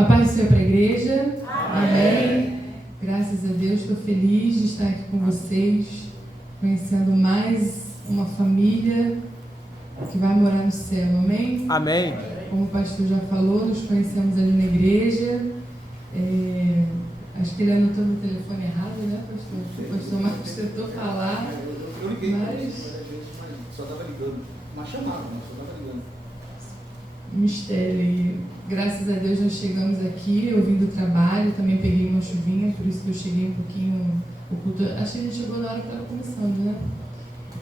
A paz do Senhor para a igreja. Amém. Graças a Deus, estou feliz de estar aqui com vocês, conhecendo mais uma família que vai morar no céu. Amém? Amém. Como o pastor já falou, nos conhecemos ali na igreja. Acho que ele anotou no telefone errado, né, pastor? O pastor Marcos tentou falar. Eu liguei mas só estava ligando. Uma chamada, mas só estava ligando. Mistério aí. Graças a Deus nós chegamos aqui, eu vim do trabalho, também peguei uma chuvinha, por isso que eu cheguei um pouquinho oculta. Acho que a gente chegou na hora que estava começando, né?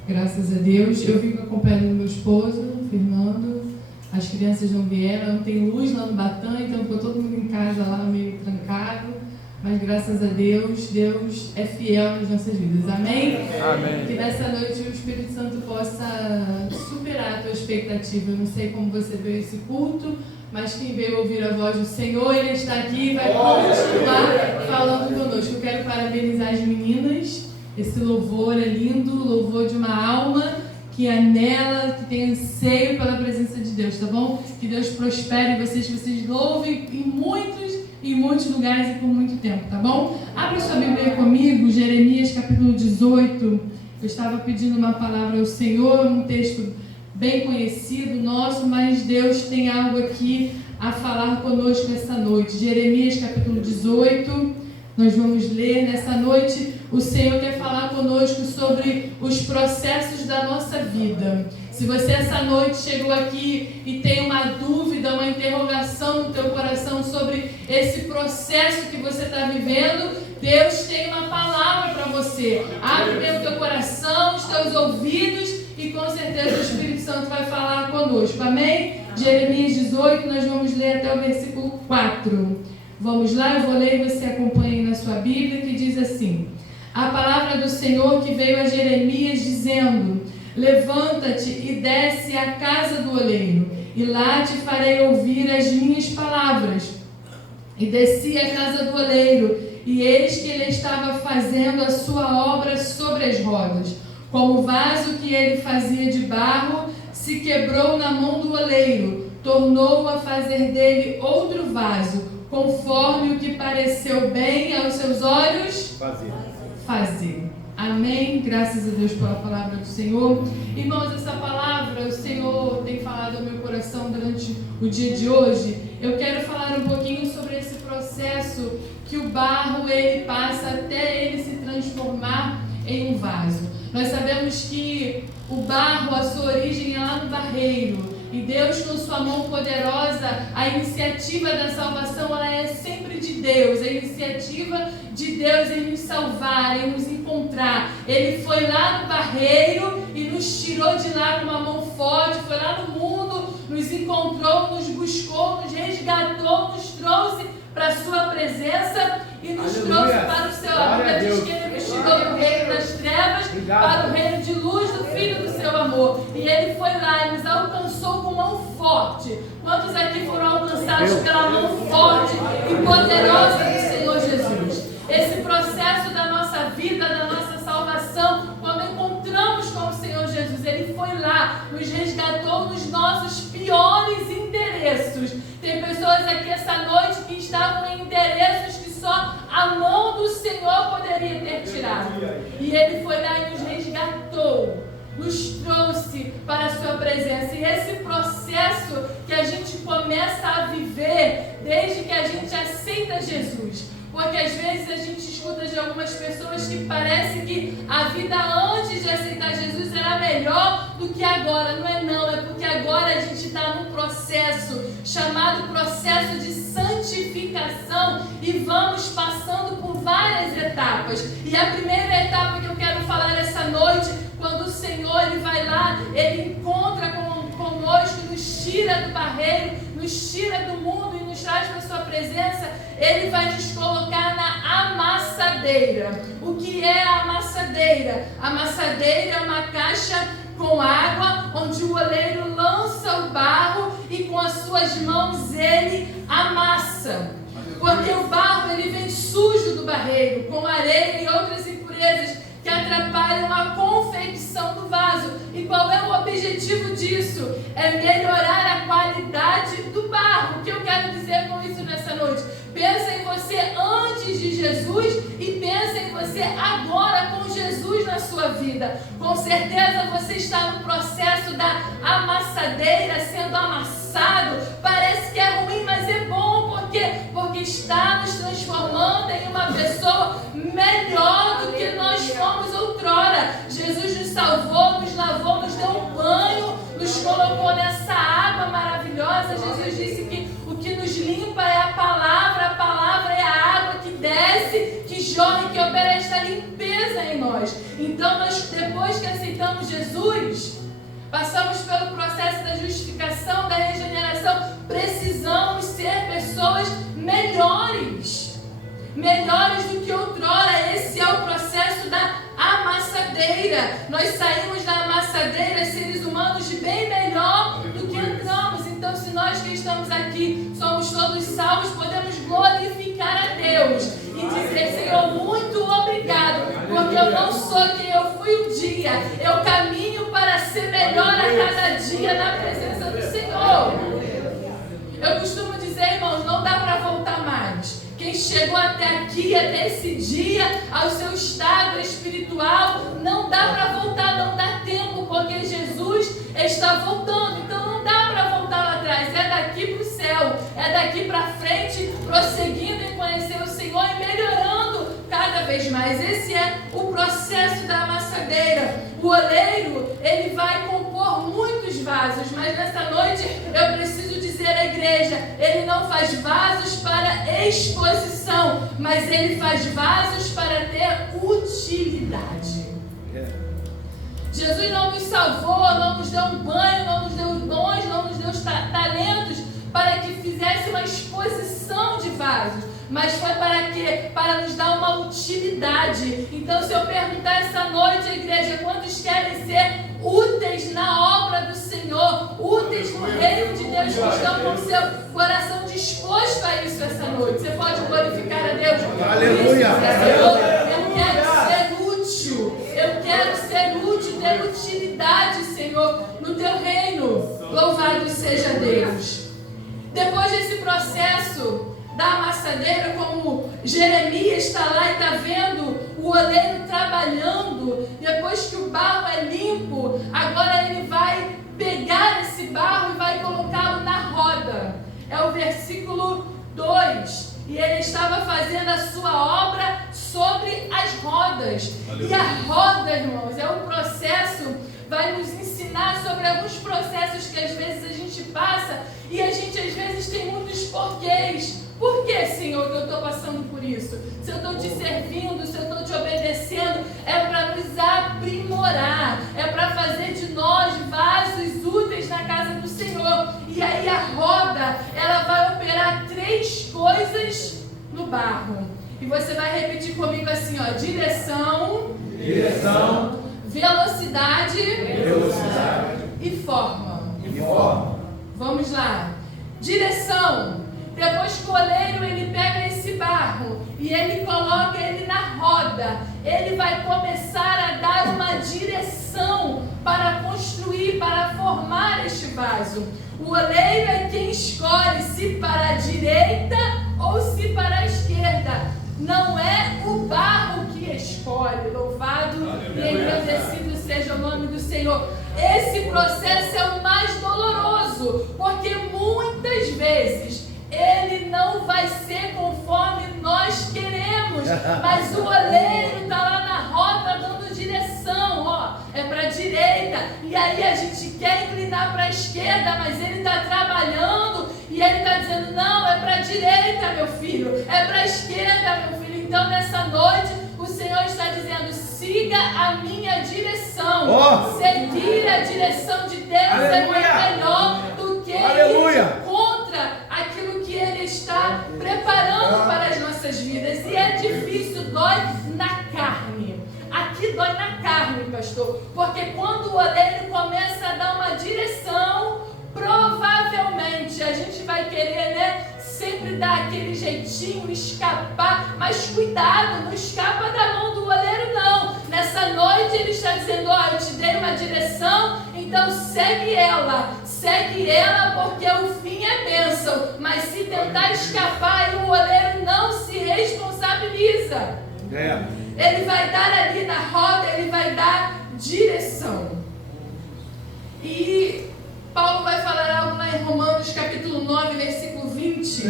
Graças a Deus. Eu vim acompanhando meu esposo, Fernando. As crianças não vieram, não tem luz lá no Batã, então ficou todo mundo em casa lá meio trancado. Mas graças a Deus, Deus é fiel nas nossas vidas. Amém? Amém. Que nessa noite o Espírito Santo possa superar a tua expectativa. Eu não sei como você veio esse culto, mas quem veio ouvir a voz do Senhor, Ele está aqui e vai continuar falando conosco. Eu quero parabenizar as meninas. Esse louvor é lindo, louvor de uma alma que anela, que tem anseio pela presença de Deus, tá bom? Que Deus prospere vocês, que vocês louvem em muitos lugares e por muito tempo, tá bom? Abra sua Bíblia comigo, Jeremias capítulo 18. Eu estava pedindo uma palavra ao Senhor, um texto bem conhecido nosso, mas Deus tem algo aqui a falar conosco essa noite. Jeremias capítulo 18, nós vamos ler nessa noite. O Senhor quer falar conosco sobre os processos da nossa vida. Se você essa noite chegou aqui e tem uma dúvida, uma interrogação no teu coração sobre esse processo que você está vivendo, Deus tem uma palavra para você. Abre bem o teu coração, os teus ouvidos e com certeza o Espírito Santo vai falar conosco. Amém? Jeremias 18, nós vamos ler até o versículo 4. Vamos lá, eu vou ler e você acompanha aí na sua Bíblia, que diz assim: a palavra do Senhor que veio a Jeremias dizendo: levanta-te e desce à casa do oleiro, e lá te farei ouvir as minhas palavras. E desci à casa do oleiro, e eis que ele estava fazendo a sua obra sobre as rodas. Como o vaso que ele fazia de barro se quebrou na mão do oleiro, tornou a fazer dele outro vaso, conforme o que pareceu bem aos seus olhos fazer. Amém? Graças a Deus pela palavra do Senhor. Irmãos, essa palavra o Senhor tem falado ao meu coração durante o dia de hoje. Eu quero falar um pouquinho sobre esse processo que o barro ele passa até ele se transformar em um vaso. Nós sabemos que o barro, a sua origem é lá no barreiro. E Deus, com sua mão poderosa, a iniciativa da salvação, ela é sempre de Deus. A iniciativa de Deus em nos salvar, em nos encontrar. Ele foi lá no barreiro e nos tirou de lá com uma mão forte. Foi lá no mundo, nos encontrou, nos buscou, nos resgatou, nos trouxe para a sua presença e nos trouxe para o seu amor. A Bíblia diz que Ele nos tirou do reino das trevas para o reino de luz do Filho do seu amor. E Ele foi lá e nos alcançou com mão forte. Quantos aqui foram alcançados pela mão forte e poderosa do Senhor Jesus? Esse processo da nossa vida, da nossa salvação, quando encontramos com o Senhor Jesus, Ele foi lá, nos resgatou nos nossos piores endereços. Tem pessoas aqui essa noite que estavam em endereços que só a mão do Senhor poderia ter tirado. E Ele foi lá e nos resgatou, nos trouxe para a sua presença. E esse processo que a gente começa a viver desde que a gente aceita Jesus. Porque às vezes a gente escuta de algumas pessoas que parece que a vida antes de aceitar Jesus era melhor do que agora. Não é não, é porque agora a gente está num processo chamado processo de santificação e vamos passando por várias etapas. E a primeira etapa que eu quero falar essa noite, quando o Senhor ele vai lá, Ele encontra conosco, nos tira do barreiro, nos tira do mundo e nos traz para a sua presença, Ele vai nos colocar na amassadeira. O que é a amassadeira? A amassadeira é uma caixa com água, onde o oleiro lança o barro e com as suas mãos ele amassa. Porque o barro ele vem sujo do barreiro, com areia e outras impurezas que atrapalham a confecção do vaso. E qual é o objetivo disso? É melhorar a qualidade do barro. O que eu quero dizer com isso nessa noite. Pensa em você antes de Jesus e pensa em você agora com Jesus na sua vida. Com certeza você está no processo da amassadeira, sendo amassado. Parece que é ruim, mas é bom. Por quê? Porque está nos transformando em uma pessoa melhor do que nós fomos outrora. Jesus nos salvou, nos lavou, nos deu um banho, nos colocou nessa água maravilhosa. Jesus disse que o que nos limpa é a palavra é a água que desce, que jorra e que opera esta limpeza em nós. Então nós, depois que aceitamos Jesus, passamos pelo processo da justificação, da regeneração, precisamos ser pessoas melhores do que outrora. Esse é o processo da amassadeira. Nós saímos da amassadeira seres humanos de bem melhor do que entramos. Então, se nós que estamos aqui somos todos salvos, podemos glorificar a Deus e dizer: Senhor, muito obrigado, porque eu não sou quem eu fui um dia, eu caminho para ser melhor a cada dia na presença do Senhor. Eu costumo dizer, irmãos, não dá para voltar mais. Quem chegou até aqui, até esse dia, ao seu estado espiritual, não dá para voltar, não dá tempo, porque Jesus está voltando. Então não dá para voltar lá atrás, é daqui para o céu, é daqui para frente, prosseguindo em conhecer o Senhor e melhorando cada vez mais. Esse é o processo da amassadeira. O oleiro, ele vai compor muitos vasos, mas nessa noite eu preciso dizer à igreja, ele não faz vasos para exposição, mas ele faz vasos para ter utilidade. Jesus não nos salvou, não nos deu um banho, não nos deu dons, não nos deu talentos para que fizesse uma exposição de vasos, mas foi para quê? Para nos dar uma utilidade. Então, se eu perguntar essa noite à igreja, quantos querem ser úteis na obra do Senhor, úteis no reino de Deus, que estão com o seu coração disposto a isso essa noite? Você pode glorificar a Deus. Aleluia! Senhor, eu quero ser útil, eu quero ser útil, ter utilidade, Senhor, no teu reino. Louvado seja Deus. Depois desse processo da amassadeira, como Jeremias está lá e está vendo o oleiro trabalhando, depois que o barro é limpo, agora ele vai pegar esse barro e vai colocá-lo na roda. É o versículo 2. E ele estava fazendo a sua obra sobre as rodas. Aleluia. E a roda, irmãos, é um processo, vai nos ensinar sobre alguns processos que às vezes a gente passa e a gente às vezes tem muitos porquês. Por que, Senhor, que eu estou passando por isso? Se eu estou te servindo, se eu estou te obedecendo, é para nos aprimorar, é para fazer de nós vasos úteis na casa do Senhor. E aí a roda, ela vai operar 3 coisas no barro. E você vai repetir comigo assim, ó: direção, velocidade e forma. Vamos lá. Direção. Depois que o oleiro, ele pega esse barro e ele coloca ele na roda, ele vai começar a dar uma direção para construir, para formar este vaso. O oleiro é quem escolhe se para a direita ou se para a esquerda. Não é o barro que escolhe. Louvado e engrandecido seja o nome do Senhor. Esse processo é o mais doloroso, porque muitas vezes ele não vai ser conforme nós queremos, mas o oleiro está lá na roda dando direção, ó, é para a direita, e aí a gente quer inclinar para a esquerda, mas ele está trabalhando e ele está dizendo: não, é para a direita, meu filho, é para a esquerda, meu filho. Então nessa noite o Senhor está dizendo: siga a minha direção. Seguir a direção de Deus é muito melhor do que ir contra aquilo que Ele está preparando para as nossas vidas. E é difícil, dói na carne. Aqui dói na carne, pastor, porque quando o oleiro começa a dar uma direção, provavelmente a gente vai querer, né, sempre dar aquele jeitinho, escapar, mas cuidado, não escapa da mão do oleiro não. Nessa noite ele está dizendo: ó, eu te dei uma direção, então segue ela, segue ela porque o fim é bênção. Mas se tentar escapar, o oleiro não se responsabiliza. Ele vai dar ali na roda, ele vai dar direção. E Paulo vai falar algo lá em Romanos capítulo 9, versículo 20,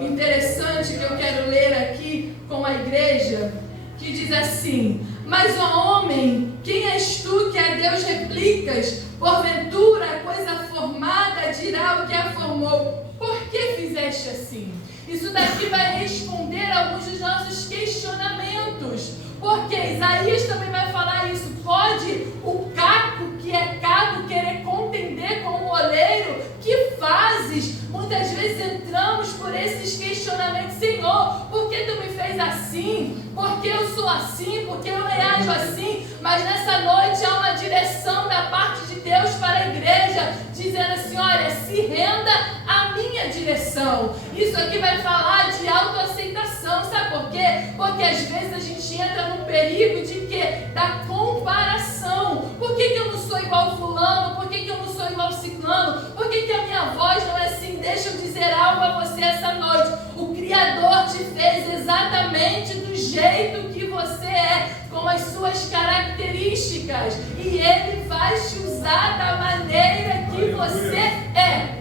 interessante, que eu quero ler aqui com a igreja, que diz assim: mas ó homem, quem és tu que a Deus replicas? Porventura a coisa formada dirá o que a formou. Por que fizeste assim? Isso daqui vai responder a alguns dos nossos questionamentos. Porque Isaías também vai falar isso. Pode o caco que é caco querer contender com o oleiro? Que fazes? Muitas vezes entramos por esses questionamentos. Senhor, por que tu me fez assim? Por que eu sou assim? Por que eu reajo assim? Mas nessa noite há uma direção da parte de Deus para a igreja, dizendo assim: olha, se renda à minha direção. Isso aqui vai falar de autoaceitação. Sabe por quê? Porque às vezes a gente entra num perigo de quê? Da comparação. Por que eu não sou igual fulano? Por que eu não sou igual ciclano? Por que a minha voz não é assim? Deixa eu dizer algo a você essa noite. O Criador te fez exatamente do jeito que você é, com as suas características, e Ele vai te usar da maneira que você é.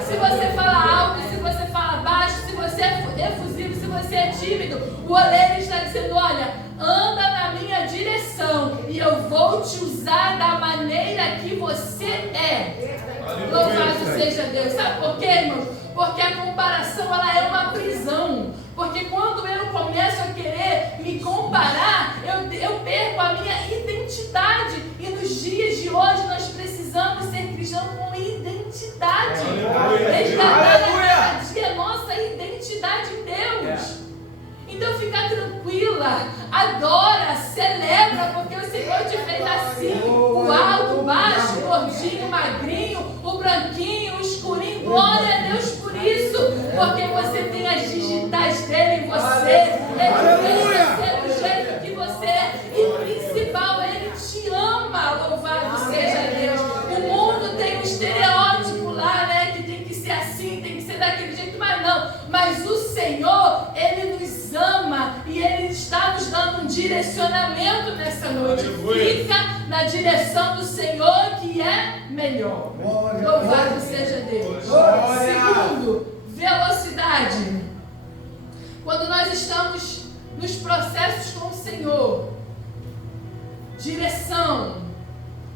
Se você fala alto, se você fala baixo, se você é efusivo, se você é tímido, o oleiro está dizendo: olha, anda na minha direção e eu vou te usar da maneira que você é. Louvado seja Deus. Sabe por quê, irmãos? Porque a comparação, ela é uma prisão. Porque quando eu começo a querer me comparar, eu perco a minha identidade. E nos dias de hoje nós precisamos ser cristãos com identidade. Resgatar a cada dia nossa identidade em Deus. Então fica tranquila, adora, celebra, porque o Senhor te fez assim: o alto, o baixo, o gordinho, o magrinho, o branquinho, o escurinho. Glória a Deus por isso, porque você tem as digitais dele em você. Ele fez você do jeito que você é, e principal, ele te ama. Louvado seja Deus. O mundo tem um estereótipo lá, né, que tem que ser assim, tem que ser daquele jeito, mas não. Mas o Senhor, ele nos ama e ele está nos dando um direcionamento nessa noite. Fica na direção do Senhor, que é melhor. Louvado seja Deus. Segundo, velocidade. Quando nós estamos nos processos com o Senhor, direção,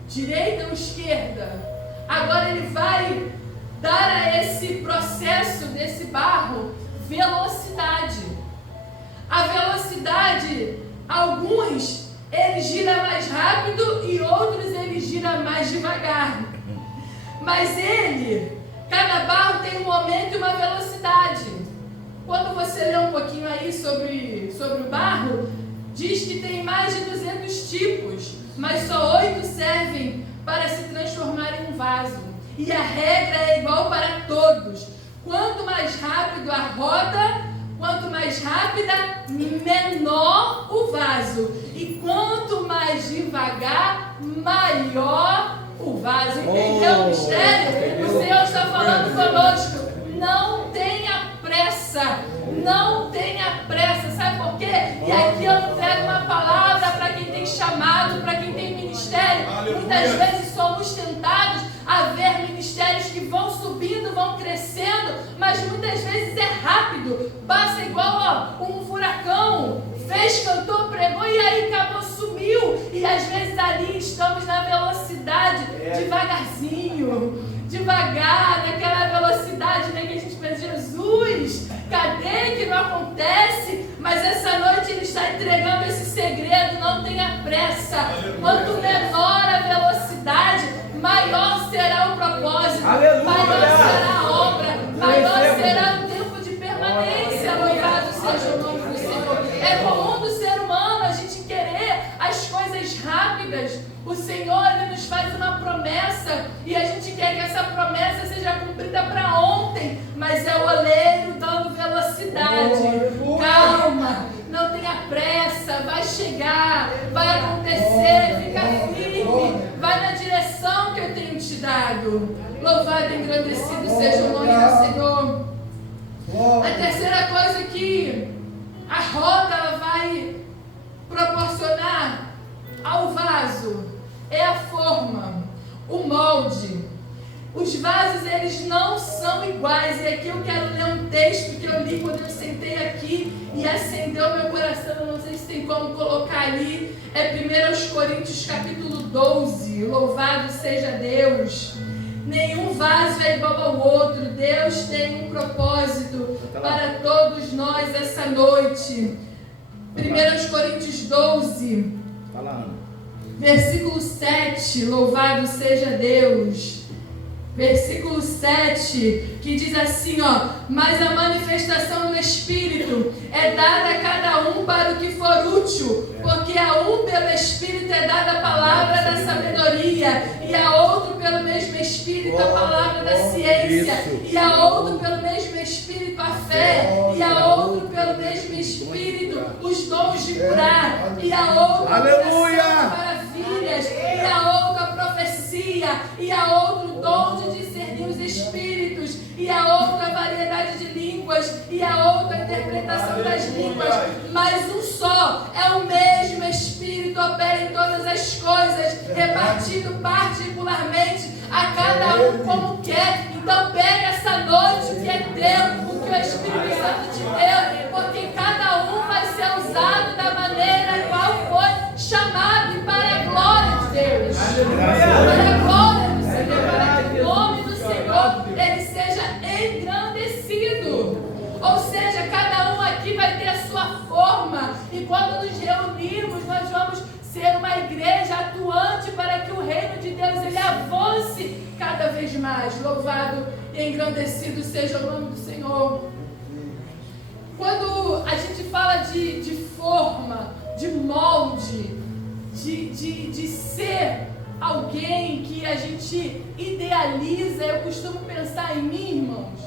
direita ou esquerda, agora ele vai dar a esse processo desse barro velocidade. A velocidade, alguns ele gira mais rápido e outros ele gira mais devagar. Mas cada barro tem um momento e uma velocidade. Quando você lê um pouquinho aí sobre o barro, diz que tem mais de 200 tipos, mas só 8 servem para se transformar em um vaso. E a regra é igual para todos. Quanto mais rápido a roda, quanto mais rápida, menor o vaso. E quanto mais devagar, maior o vaso. Entendeu o mistério? O Senhor está falando conosco. Não tenha pressa. Não tenha pressa. Sabe por quê? E aqui eu entrego uma palavra para quem tem chamado, para quem tem ministério. Muitas vezes somos tentados a ver ministérios que vão subindo, vão crescendo, mas muitas vezes é rápido. Passa igual um furacão. Fez, cantou, pregou e aí acabou, sumiu. E às vezes ali estamos na velocidade, devagarzinho, devagar, naquela velocidade, né, que a gente pensa: Jesus, cadê que não acontece? Mas essa noite ele está entregando esse segredo: não tenha pressa. Quanto menor a velocidade, maior será o propósito, maior será a obra, maior será o tempo de permanência. Louvado seja o nome do Senhor. É comum do ser humano a gente querer as coisas rápidas. O Senhor, ele nos faz uma promessa e a gente quer que essa promessa seja cumprida para ontem, mas é o oleiro dando velocidade. Calma, não tenha pressa, vai chegar, vai acontecer, fica firme, vai na direção que eu tenho te dado. Louvado e engrandecido seja o nome do Senhor. A terceira coisa que a roda ela vai proporcionar ao vaso é a forma, o molde. Os vasos, eles não são iguais. E aqui eu quero ler um texto que eu li quando eu sentei aqui e acendeu meu coração. Eu não sei se tem como colocar ali. É 1 Coríntios capítulo 12. Louvado seja Deus. Nenhum vaso é igual ao outro. Deus tem um propósito para todos nós essa noite. 1 Coríntios 12, versículo 7. Louvado seja Deus. Versículo 7, que diz assim, mas a manifestação do Espírito é dada a cada um para o que for útil, porque a um pelo Espírito é dada a palavra da sabedoria, e a outro pelo mesmo Espírito a palavra da ciência, e a outro pelo mesmo Espírito a fé, e a outro pelo mesmo Espírito os dons de curar, e a outro a maravilhas, e a outra a profecia, e a outro dom de discernir os espíritos, e a outra variedade de línguas, e a outra interpretação das línguas, mas um só é o mesmo Espírito opera em todas as coisas, repartindo particularmente a cada um como quer. Então pega essa noite que é teu, o que o Espírito Santo te deu, porque cada um vai ser usado da maneira qual foi chamado, e para a glória de Deus, para a glória do Senhor, para que o nome do Senhor ele seja engrandecido. Ou seja, cada um aqui vai ter a sua forma, e quando nos reunirmos nós vamos ser uma igreja atuante para que o reino de Deus ele avance cada vez mais. Louvado e engrandecido seja o nome do Senhor. Quando a gente fala de forma, de molde, de ser alguém que a gente idealiza, eu costumo pensar em mim, irmãos,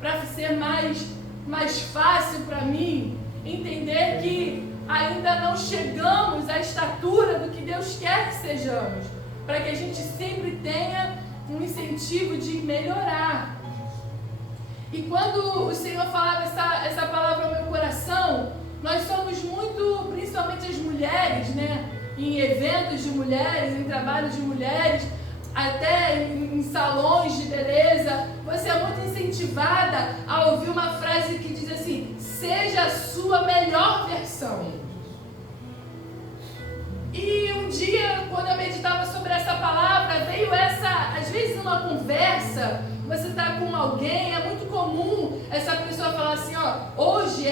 para ser mais fácil para mim entender que ainda não chegamos à estatura do que Deus quer que sejamos, para que a gente sempre tenha um incentivo de melhorar. E quando o Senhor falava essa palavra ao meu coração, nós somos muito, principalmente as mulheres, né? Em eventos de mulheres, em trabalhos de mulheres, até em salões de beleza, você é muito incentivada a ouvir uma frase que diz assim: seja a sua melhor versão. E um dia, quando eu meditava sobre essa palavra, veio às vezes numa conversa, você está com alguém, é muito comum essa pessoa falar assim, hoje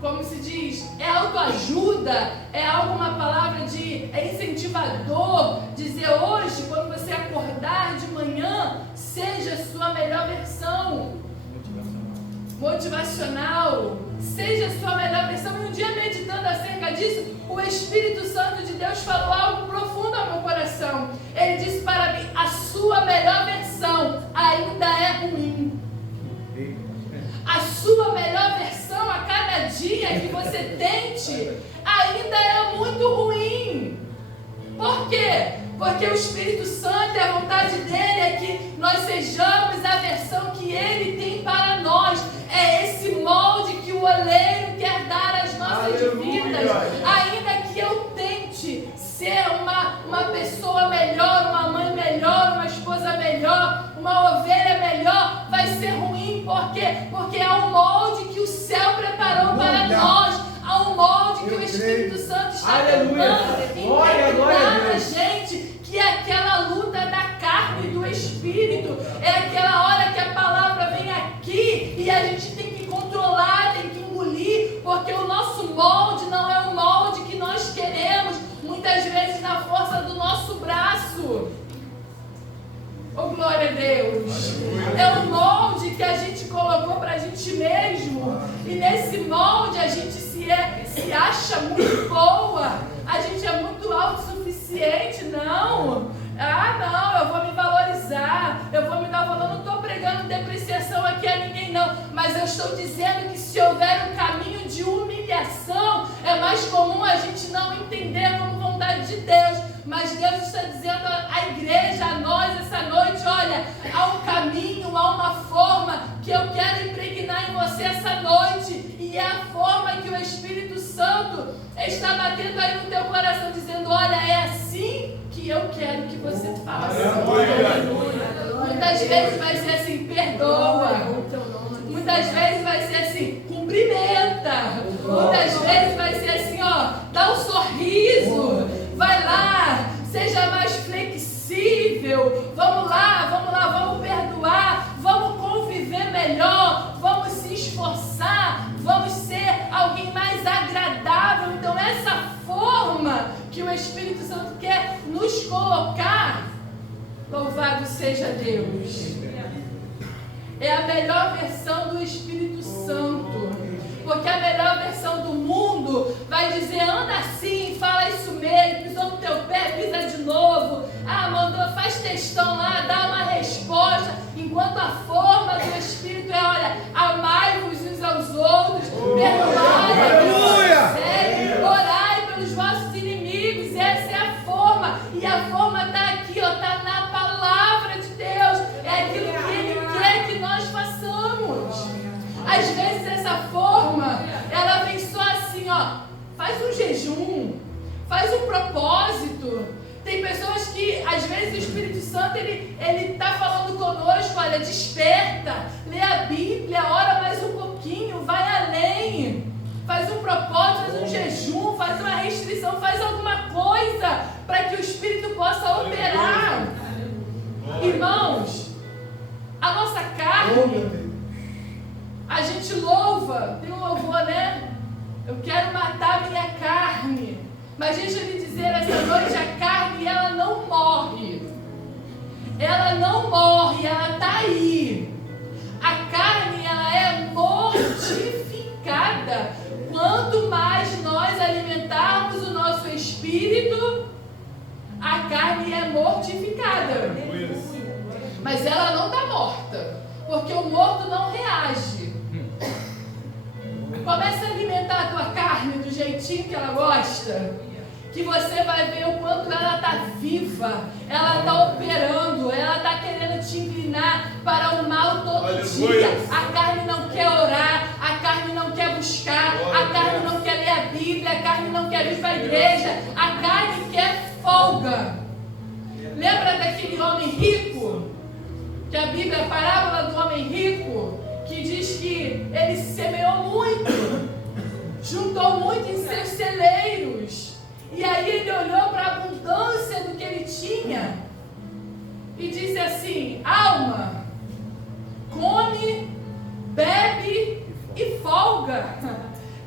como se diz, é autoajuda, é alguma palavra é incentivador, dizer hoje, quando você acordar de manhã, seja a sua melhor versão. Motivacional, seja a sua melhor versão. E um dia, meditando acerca disso, o Espírito Santo de Deus falou algo profundo ao meu coração. Ele disse para mim: a sua melhor versão ainda é ruim. A sua melhor versão a cada dia que você tente ainda é muito ruim. Por quê? Porque o Espírito Santo, a vontade dele é que nós sejamos a versão que ele tem para nós. É esse molde que o oleiro quer dar às nossas vidas. Ainda que eu tente ser uma pessoa melhor, uma mãe melhor, uma esposa melhor, uma ovelha melhor, vai ser ruim. Por quê? Porque há um molde que o céu preparou para nós. Há um molde que o Espírito Santo está tentando impregnar na gente, que é aquela luta da carne e do Espírito. É aquela hora que a palavra vem aqui e a gente tem que controlar, tem que engolir, porque o nosso molde não é o molde que nós queremos, muitas vezes na força do nosso braço. Oh, glória a Deus! É o molde que a gente colocou para a gente mesmo, e nesse molde a gente se acha muito boa, a gente é muito autossuficiente. Não, eu vou me valorizar, eu vou me dar valor. Não estou pregando depreciação aqui a ninguém, não, mas eu estou dizendo que se houver um caminho de humilhação, é mais comum a gente não entender como vontade de Deus. Mas Deus está dizendo à igreja, a nós, essa noite, olha, há um caminho, há uma forma que eu quero impregnar em você essa noite. E é a forma que o Espírito Santo está batendo aí no teu coração, dizendo, olha, é assim que eu quero que você faça. Muitas vezes vai ser assim, perdoa. Muitas vezes vai ser assim, cumprimenta. Muitas vezes vai ser assim, ó, dá um sorriso. Vai lá, seja mais flexível. Vamos lá, vamos perdoar. Vamos conviver melhor. Vamos se esforçar. Vamos ser alguém mais agradável. Então essa forma que o Espírito Santo quer nos colocar, louvado seja Deus. É a melhor versão do Espírito Santo. Porque a melhor versão do mundo vai dizer, anda assim, fala isso mesmo, pisou no teu pé, pisa de novo. Mandou, faz textão lá, dá uma resposta. Enquanto a forma do Espírito é, olha, amai-vos uns aos outros, perdoai, orai pelos vossos inimigos. Essa é a forma. E a forma está aqui, ó, está na palavra de Deus. É aquilo que Ele quer que nós façamos. Às vezes essa forma, ela vem só assim, ó, faz um jejum, faz um propósito. Tem pessoas que, às vezes, o Espírito Santo, ele está falando conosco, olha, desperta, lê a Bíblia, ora mais um pouquinho, vai além. Faz um propósito, faz um jejum, faz uma restrição, faz alguma coisa para que o Espírito possa operar. Irmãos, a nossa carne, a gente louva, tem um louvor, né? Eu quero matar minha carne. Mas deixa eu lhe dizer, essa noite a carne, ela não morre. Ela não morre, ela está aí. A carne, ela é mortificada. Quanto mais nós alimentarmos o nosso espírito, a carne é mortificada. Mas ela não está morta, porque o morto não reage. Comece a alimentar a tua carne do jeitinho que ela gosta, que você vai ver o quanto ela está viva, ela está operando, ela está querendo te inclinar para o mal todo dia. A carne não quer orar, a carne não quer buscar, a carne não quer ler a Bíblia, a carne não quer vir para a igreja, a carne quer folga. Lembra daquele homem rico? Que a Bíblia, a parábola do homem rico, que diz que ele semeou muito, juntou muito em seus celeiros, e aí ele olhou para a abundância do que ele tinha e disse assim: alma, come, bebe e folga.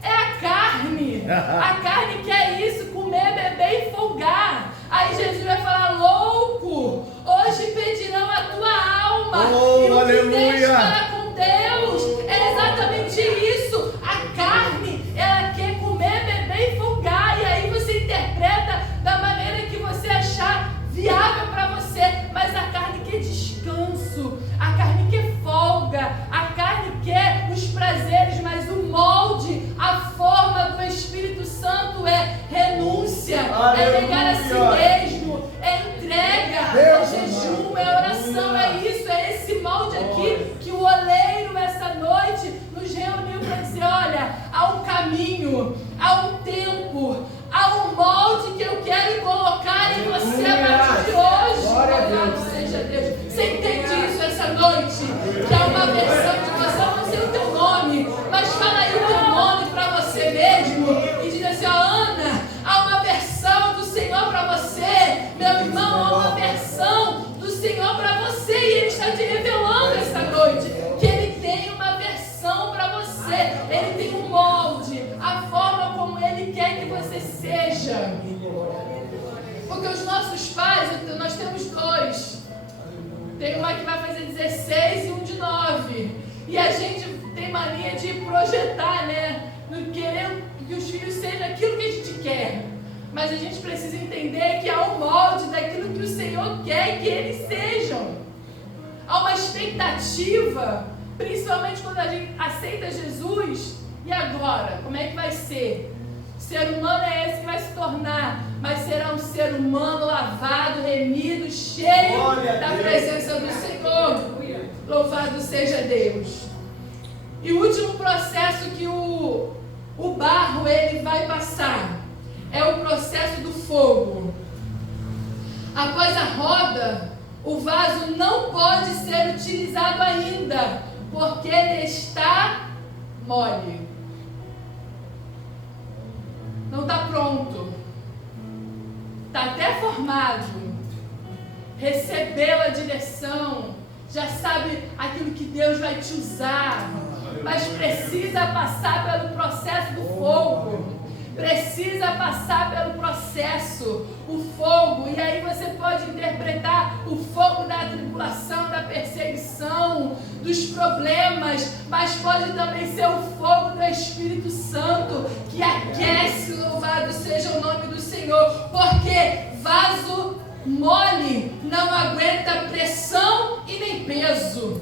É a carne que é isso, comer, beber e folgar. Aí Jesus vai falar: louco, hoje pedirão a tua alma, e o que tens para com Deus é exatamente isso. A carne, ela quer comer, beber e folgar, e aí você interpreta da maneira que você achar viável para você, mas a carne quer descanso, a carne quer folga, a carne quer os prazeres, mas o molde, a forma do Espírito Santo é renúncia, é negar a si mesmo, é entrega, é jejum, é oração, é isso, é esse molde aqui que o oleiro essa noite nos reuniu para dizer: olha, há um caminho, há um tempo, há um molde que eu quero colocar em você a partir de hoje. Louvado seja Deus. Você entende isso essa noite? Que há uma versão de você, eu não sei o teu nome, mas fala aí o teu nome para você mesmo e diz assim: ó, Ana, há uma versão do Senhor para você, meu irmão, há uma versão do Senhor para você, e Ele está te revelando essa noite que Ele tem uma versão para você, Ele tem um molde, a forma como Ele quer que você seja. Porque os nossos pais, nós temos dois, tem uma que vai fazer 16 e um de 9, e a gente tem mania de projetar, né, no querer que os filhos sejam aquilo que a gente quer. Mas a gente precisa entender que há um molde daquilo que o Senhor quer que eles sejam. Há uma expectativa, principalmente quando a gente aceita Jesus. E agora? Como é que vai ser? ser humano é esse que vai se tornar, mas será um ser humano lavado, remido, cheio da presença do Senhor. Louvado seja Deus. E o último processo que o barro ele vai passar é o processo do fogo. Após a roda, o vaso não pode ser utilizado ainda, porque ele está mole. Não está pronto. Está até formado. Recebeu a direção. Já sabe aquilo que Deus vai te usar. Mas precisa passar pelo processo do fogo. Precisa passar pelo processo, o fogo. E aí você pode interpretar o fogo da tribulação, da perseguição, dos problemas, mas pode também ser o fogo do Espírito Santo, que aquece, louvado seja o nome do Senhor, porque vaso mole não aguenta pressão e nem peso.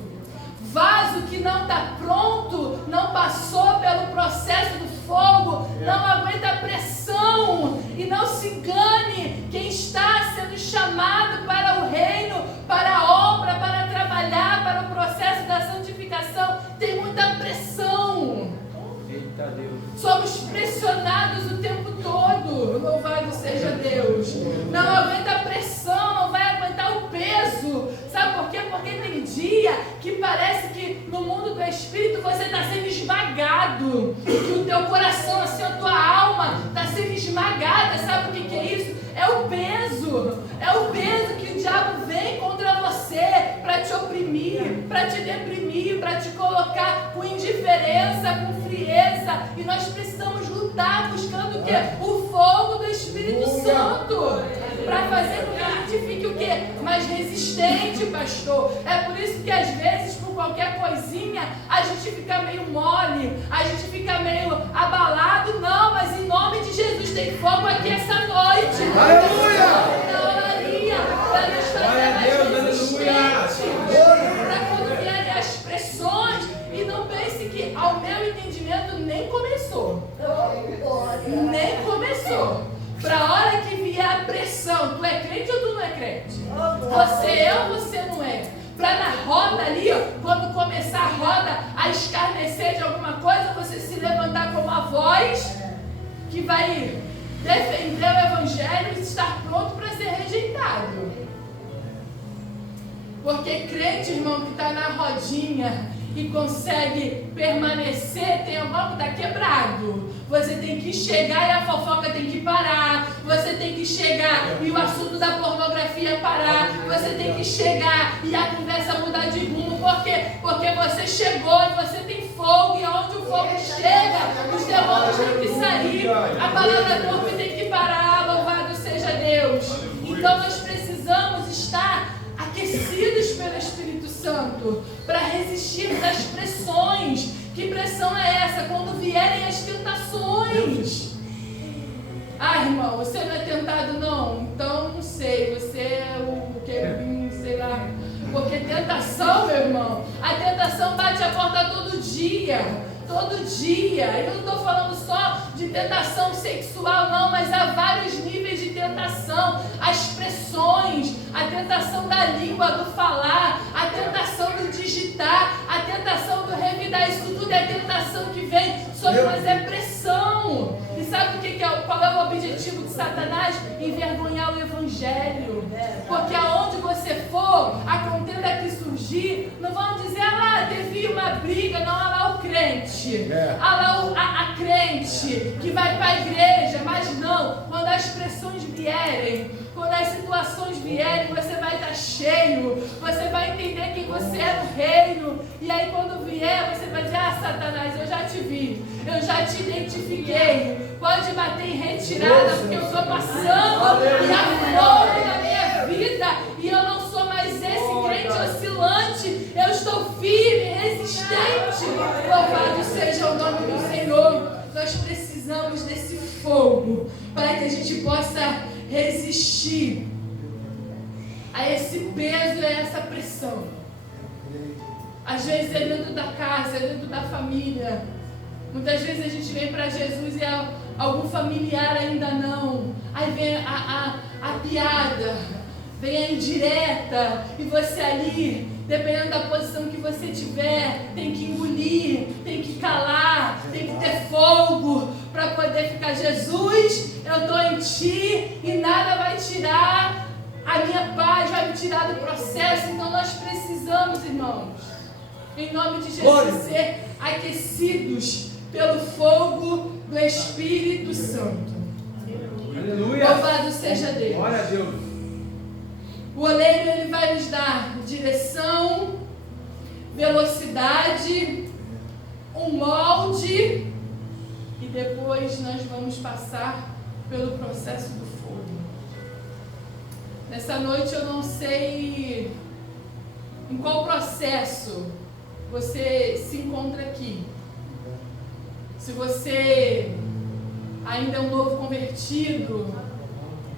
Vaso que não está pronto, não passou pelo processo do fogo, não aguenta pressão. E não se engane, quem está sendo chamado para o reino, para a obra, para trabalhar, para o processo da santificação, tem muita pressão. Eita Deus. Somos pressionados o tempo todo. Louvado seja Deus. Não aguenta pressão, não vai aguentar o peso. Sabe por quê? Porque tem dia que parece que no mundo do Espírito você está sendo esmagado. Que o teu coração, assim, a tua alma está sendo esmagada. Sabe o que é isso? É o peso. É o peso que o diabo vem contra você para te oprimir, para te deprimir, para te colocar com indiferença, com frieza. E nós precisamos lutar buscando o quê? O fogo do Espírito Santo. Para fazer com que a gente fique o quê? Mais resistente, pastor. É por isso que às vezes, por qualquer coisinha, a gente fica meio mole, a gente fica meio abalado. Não, mas em nome de Jesus tem fogo aqui essa noite. Aleluia! Para nos fazer mais resistente. Para quando vierem as pressões. E não pense que, ao meu entendimento, nem começou. Nem começou. Para a hora que vier a pressão, tu é crente ou tu não é crente? Você é ou você não é? Para na roda ali, ó, quando começar a roda a escarnecer de alguma coisa, você se levantar como a voz que vai defender o evangelho e estar pronto para ser rejeitado. Porque crente, irmão, que está na rodinha e consegue permanecer, tem algo que está quebrado. Você tem que chegar e a fofoca tem que parar. Você tem que chegar e o assunto da pornografia parar. Você tem que chegar e a conversa mudar de rumo. Por quê? Porque você chegou e você tem fogo. E onde o fogo chega, os demônios têm que sair. A palavra torpe tem que parar. Louvado seja Deus. Então nós precisamos estar aquecidos pelo Espírito Santo para resistir às pressões. Que pressão é essa? Quando vierem as tentações. Ah, irmão, você não é tentado não? Então não sei, você é o querubim, sei lá. Porque tentação, meu irmão, a tentação bate a porta todo dia. Todo dia. Eu não estou falando só de tentação sexual não, mas há vários níveis de tentação. As pressões, a tentação da língua, do falar, a tentação do digitar, a tentação do revidar. Isso tudo é tentação que vem sobre nós, é pressão. E sabe qual é o objetivo de Satanás? Envergonhar o Evangelho. Porque aonde você for, a contenda que surgir, não vão dizer, teve uma briga, não, lá o crente. Lá a crente que vai para a igreja. Mas não, quando as pressões vierem, quando as situações vierem, você vai estar cheio, você vai entender quem você é no reino. E aí quando vier, você vai dizer, Satanás, eu já te vi, eu já te identifiquei. Pode bater em retirada, porque eu estou passando e há fogo na minha vida. E eu não sou mais esse crente oscilante, eu estou firme, resistente. Louvado seja o nome do Senhor. Nós precisamos desse fogo para que a gente possa resistir a esse peso e a essa pressão. Às vezes é dentro da casa, é dentro da família. Muitas vezes a gente vem para Jesus e algum familiar ainda não. Aí vem a piada, vem a indireta, e você ali, dependendo da posição que você tiver, tem que engolir, tem que calar, tem que ter fogo para poder ficar: Jesus, eu estou em Ti e nada vai tirar a minha paz, vai me tirar do processo. Então nós precisamos, irmãos, em nome de Jesus, ser aquecidos pelo fogo do Espírito Santo. Aleluia. Louvado seja Deus. Glória a Deus. O oleiro, ele vai nos dar direção, velocidade, um molde, e depois nós vamos passar pelo processo do fogo. Nessa noite eu não sei em qual processo você se encontra aqui. Se você ainda é um novo convertido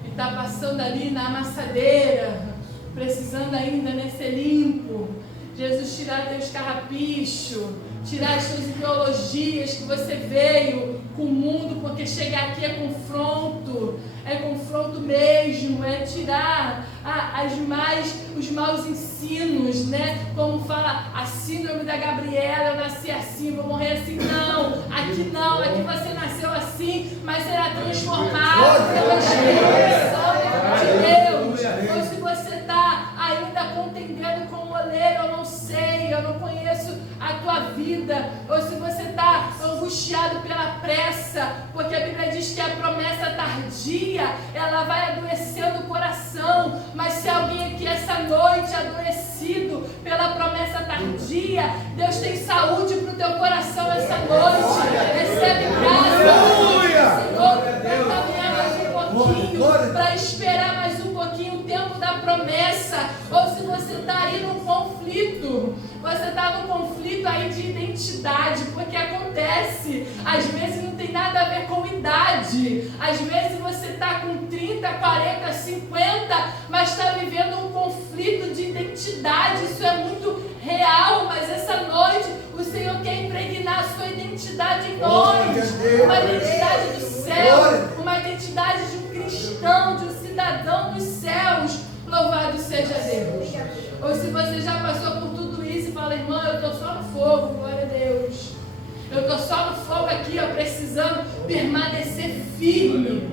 e está passando ali na amassadeira, precisando ainda, né, ser limpo, Jesus tirar teus carrapichos, tirar as suas ideologias que você veio com o mundo, porque chegar aqui é confronto mesmo, é tirar os maus ensinos, né? Como fala a síndrome da Gabriela: eu nasci assim, vou morrer assim. Não, aqui você nasceu assim, mas será transformado pelo Espírito Santo de Deus. Ou se você está ainda contendendo com o oleiro, eu não sei, eu não conheço a tua vida. Ou se você está angustiado pela pressa, porque a Bíblia diz que a promessa tardia, ela vai adoecendo o coração. Mas se alguém aqui essa noite adoecido pela promessa tardia, Deus tem saúde para o teu coração essa noite. Recebe graça, Senhor, para caminhar mais um pouquinho, para esperar mais um pouquinho o tempo da promessa. Ou se você está aí num conflito, você está num conflito aí de identidade, porque acontece, às vezes não tem nada a ver com idade, às vezes você está com 30, 40, 50, mas está vivendo um conflito de identidade. Isso é muito real, mas essa noite o Senhor quer impregnar a sua identidade em nós, uma identidade do céu, uma identidade de um cristão, de um cidadão dos céus. Louvado seja Deus. Ou se você já passou por tudo isso e fala: irmão, eu estou só no fogo, glória a Deus, eu estou só no fogo aqui, ó, precisando permanecer firme.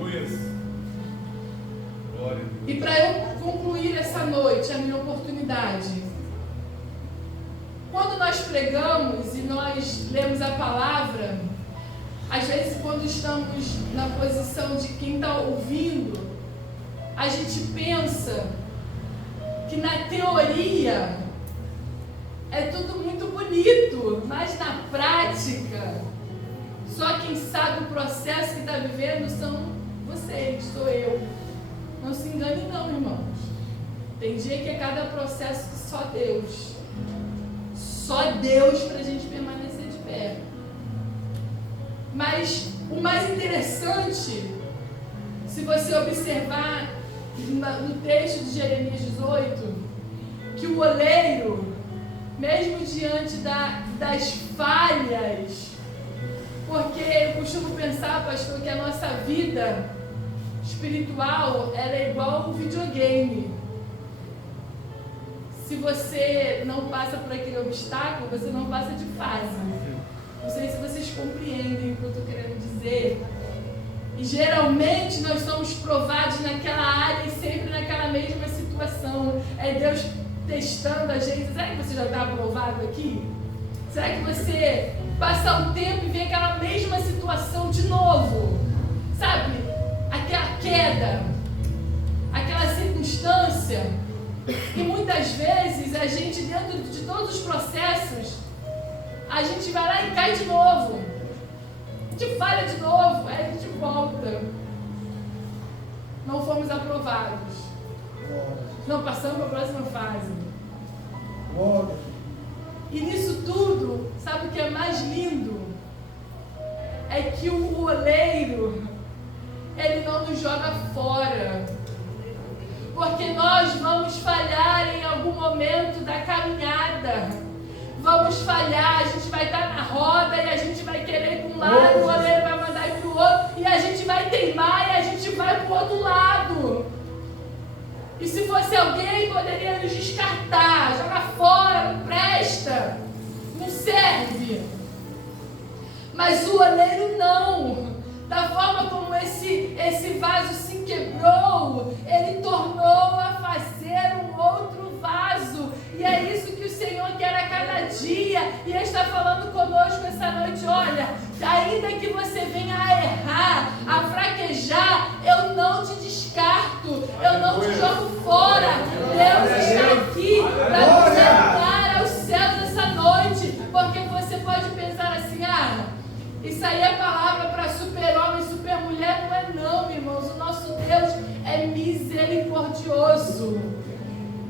E para eu concluir essa noite, a minha oportunidade, quando nós pregamos e nós lemos a palavra, às vezes quando estamos na posição de quem está ouvindo, a gente pensa que na teoria é tudo muito bonito, mas na prática, só quem sabe o processo que está vivendo são vocês, sou eu. Não se engane não, irmãos. Tem dia que é cada processo que só Deus para a gente permanecer de pé. Mas o mais interessante, se você observar no texto de Jeremias 18, que o oleiro, mesmo diante das falhas, porque eu costumo pensar, pastor, que a nossa vida espiritual, ela é igual um videogame. Se você não passa por aquele obstáculo, você não passa de fase. Não sei se vocês compreendem o que eu estou querendo dizer. E geralmente nós somos provados naquela área e sempre naquela mesma situação. É Deus testando a gente. Será que você já está aprovado aqui? Será que você passa um tempo e vê aquela mesma situação de novo? Sabe? Aquela queda, aquela circunstância. E muitas vezes a gente, dentro de todos os processos, a gente vai lá e cai de novo. A gente falha de novo, aí a gente volta. Não fomos aprovados. Não passamos para a próxima fase. E nisso tudo, sabe o que é mais lindo? É que o oleiro, ele não nos joga fora. Porque nós vamos falhar em algum momento da caminhada. Vamos falhar, a gente vai estar na roda e a gente vai querer ir para um lado, o oleiro vai mandar ir para o outro, e a a gente vai teimar e a gente vai para o outro lado. E se fosse alguém, poderia nos descartar, jogar fora, não presta, não serve. Mas o oleiro não. Da forma como esse vaso se quebrou, ele tornou a fazer um outro vaso. E é isso que o Senhor quer a cada dia. E Ele está falando conosco essa noite. Olha, ainda que você venha a errar, a fraquejar, eu não te descarto, eu não te jogo fora. Deus está aqui para nos levar aos céus essa noite. Porque você pode pensar assim, isso aí é palavra para super-homem, super-mulher. Não é não, irmãos. O nosso Deus é misericordioso.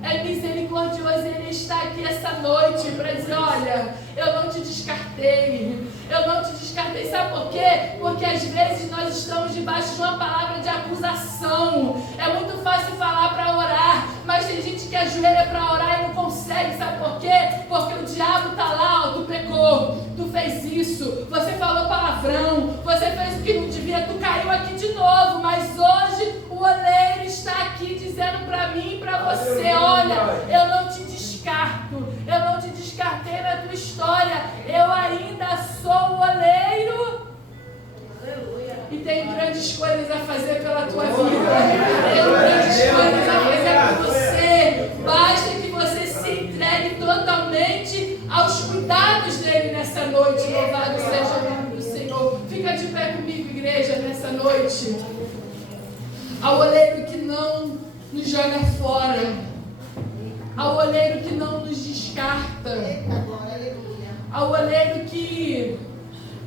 É misericordioso e Ele está aqui essa noite para dizer, olha, eu não te descartei. Eu não te descartei. Sabe por quê? Porque às vezes nós estamos debaixo de uma palavra de acusação. É muito fácil falar para orar, mas tem gente que ajoelha para orar e não consegue. Sabe por quê? Porque o diabo está lá, tu pecou, tu fez isso, você falou palavrão, você fez o que não devia, tu caiu aqui de novo. Mas hoje o oleiro está aqui dizendo para mim e para você, olha, eu não te descarto, eu não te descartei na tua história, eu ainda sou o oleiro. Aleluia. E tenho grandes coisas a fazer pela tua vida, tenho grandes coisas a fazer por você. Basta que você se entregue totalmente aos cuidados dele nessa noite. Louvado seja o nome do Senhor. Fica de pé comigo, igreja, nessa noite. Ao oleiro que não nos joga fora, ao oleiro que não nos descarta, ao oleiro que,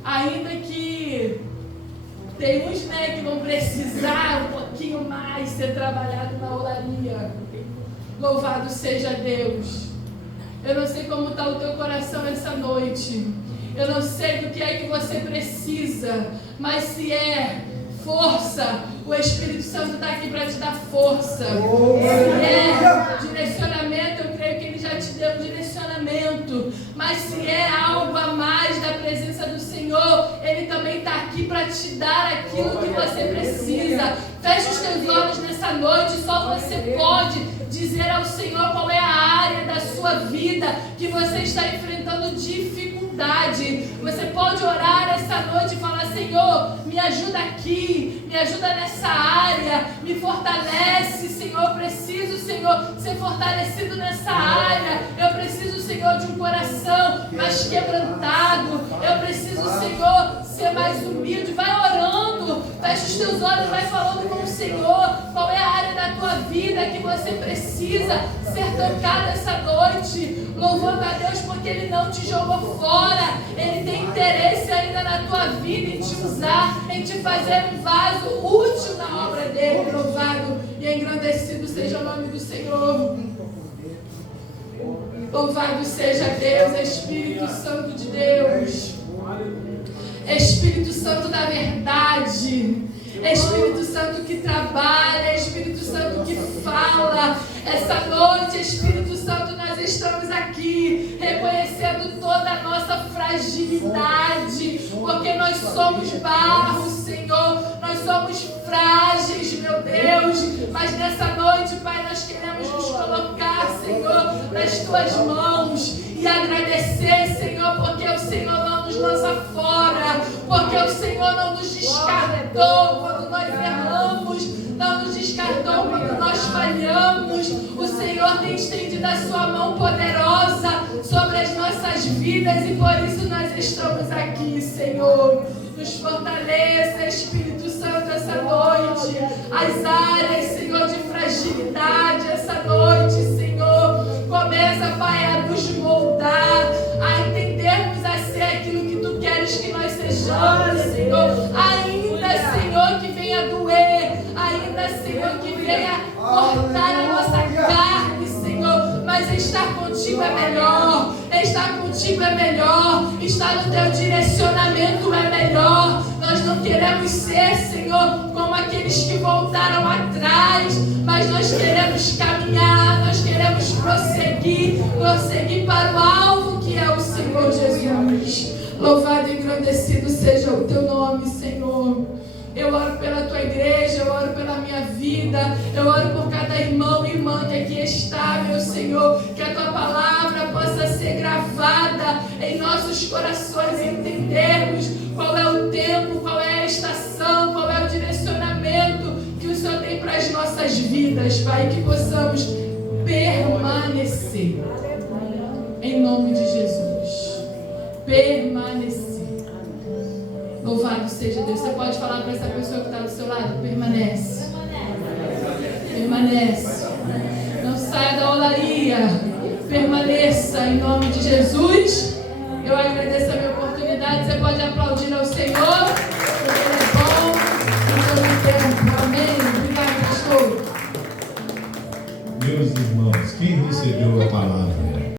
ainda que tem uns, que vão precisar um pouquinho mais ser trabalhado na olaria. Louvado seja Deus. Eu não sei como está o teu coração essa noite, eu não sei do que é que você precisa, mas se é força, o Espírito Santo está aqui para te dar força. Se é direcionamento, eu creio que Ele já te deu um direcionamento. Mas se é algo a mais da presença do Senhor, Ele também está aqui para te dar aquilo que você precisa. Feche os teus olhos nessa noite, só você pode dizer ao Senhor qual é a área da sua vida que você está enfrentando dificuldade. Você pode orar essa noite e falar, Senhor, me ajuda aqui, me ajuda nessa área, me fortalece, Senhor, preciso, Senhor, ser fortalecido nessa área, eu preciso, Senhor, de um coração mais quebrantado, eu preciso, Senhor, ser mais humilde. Vai orando, fecha os teus olhos, vai falando com o Senhor, qual é a área da tua vida que você precisa ser tocada essa noite, louvando a Deus porque Ele não te jogou fora, Ele tem interesse ainda na tua vida, em te usar, em te fazer um vaso útil na obra dEle. Louvado e engrandecido seja o nome do Senhor. Louvado seja Deus, Espírito Santo de Deus, Espírito Santo da verdade, Espírito Santo que trabalha, Espírito Santo que fala. Essa noite, Espírito Santo, nós estamos aqui reconhecendo toda a nossa fragilidade, porque nós somos barro, Senhor, nós somos frágeis, meu Deus, mas nessa noite, Pai, nós queremos nos colocar, Senhor, nas Tuas mãos e agradecer, Senhor, porque o Senhor não nos lança fora, porque o Senhor não nos descartou quando nós erramos, não nos descartou quando nós falhamos. O Senhor tem estendido a sua mão poderosa sobre as nossas vidas e por isso nós estamos aqui, Senhor. Nos fortaleça, Espírito Santo, essa noite, as áreas, Senhor, de fragilidade, essa noite, Senhor. Começa, Pai, a nos moldar, a entendermos a ser aquilo que Tu queres que nós sejamos, Senhor. Ainda, Senhor, que venha doer, ainda, Senhor, que venha cortar a nossa carne, Senhor, mas estar contigo é melhor, estar contigo é melhor, estar no Teu direcionamento é melhor. Nós não queremos ser, Senhor, como aqueles que voltaram atrás, mas nós queremos caminhar, nós queremos prosseguir para o alvo que é o Senhor Jesus. Louvado e engrandecido seja o Teu nome, Senhor. Eu oro pela tua igreja, eu oro pela minha vida, eu oro por cada irmão e irmã que aqui está, meu Senhor, que a tua palavra possa ser gravada em nossos corações, entendermos qual é o tempo, qual é a estação, qual é o direcionamento que o Senhor tem para as nossas vidas, Pai, que possamos permanecer, em nome de Jesus, permanecer. Louvado seja Deus. Você pode falar para essa pessoa que está do seu lado? Permanece. Permanece. Não saia da olaria. Permaneça em nome de Jesus. Eu agradeço a minha oportunidade. Você pode aplaudir ao Senhor, porque Ele é bom em todo tempo. Amém. Obrigado, pastor. Meus irmãos, quem recebeu a palavra?